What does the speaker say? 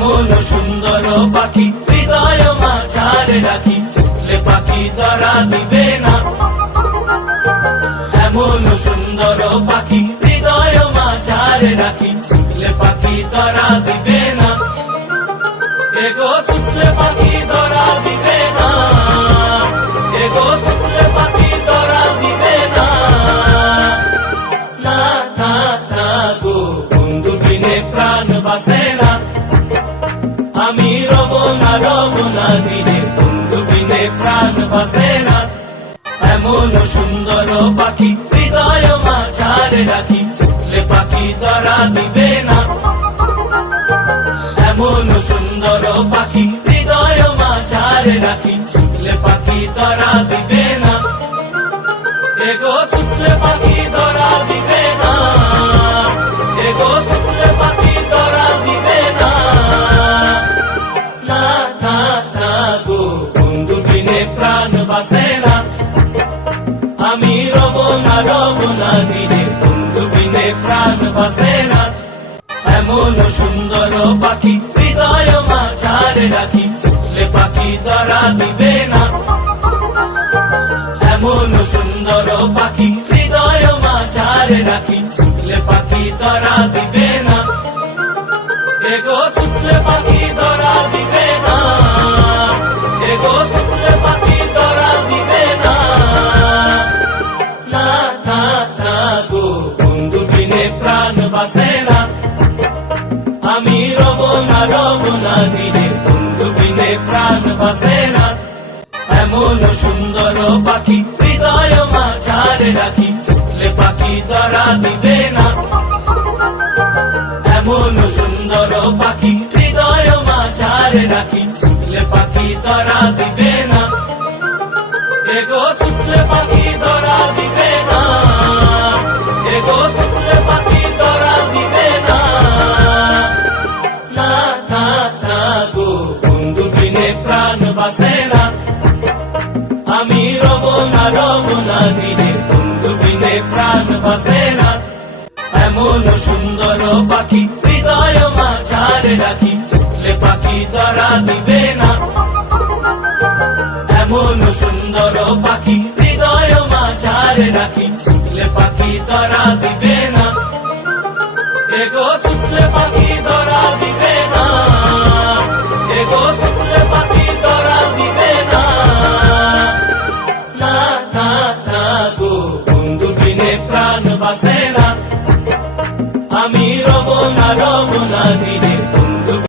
সুন্দর পাখি, হৃদয় মাঝারে রাখি শুনলে পাখি ধরা দিবে না। এমন সুন্দর পাখি, হৃদয় মাঝারে রাখি শুনলে পাখি ধরা দিবে না। এগো শুনলে পাখি দিবে না। এগো শুনলে পাখি দিবে না। না না না গো, বন্ধু বিনে প্রাণ বাসে না রব বন্ধু বিনে প্রাণ না। এমন সুন্দর পাখি, হৃদয় রাখি ছুটলে পাখি দিবে না। এমন সুন্দর পাখি, হৃদয় মাঝারে রাখি ছুটলে পাখি দিবে আমি রব না রব না দিনে বন্ধু বিনে প্রাণ বাসে না। এমন সুন্দর পাখি, হৃদয় মাঝারে রাখি শুনলে পাখি ধরা দিবে না। এমন সুন্দর পাখি, হৃদয় মাঝারে রাখি শুনলে পাখি ধরা দিবে আমি রব না রব না দিনে বন্ধু বিনে প্রাণ বাসে না। এমন সুন্দর পাখি হৃদয় মাঝারে রাখি, শুনলে পাখি ধরা দিবে না। এমন সুন্দর পাখি হৃদয় মাঝারে রাখি, শুনলে পাখি ধরা দিবে বাসে না এমন সুন্দর পাখি, হৃদয় মাঝারে রাখি শুনলে পাখি ধরা দিবে না। এমন সুন্দর পাখি, হৃদয় মাঝারে রাখি শুনলে পাখি ধরা দিবে না। এগো, শুনলে পাখি ধরা দিবে বাসে না। আমি রব না রব না দিনে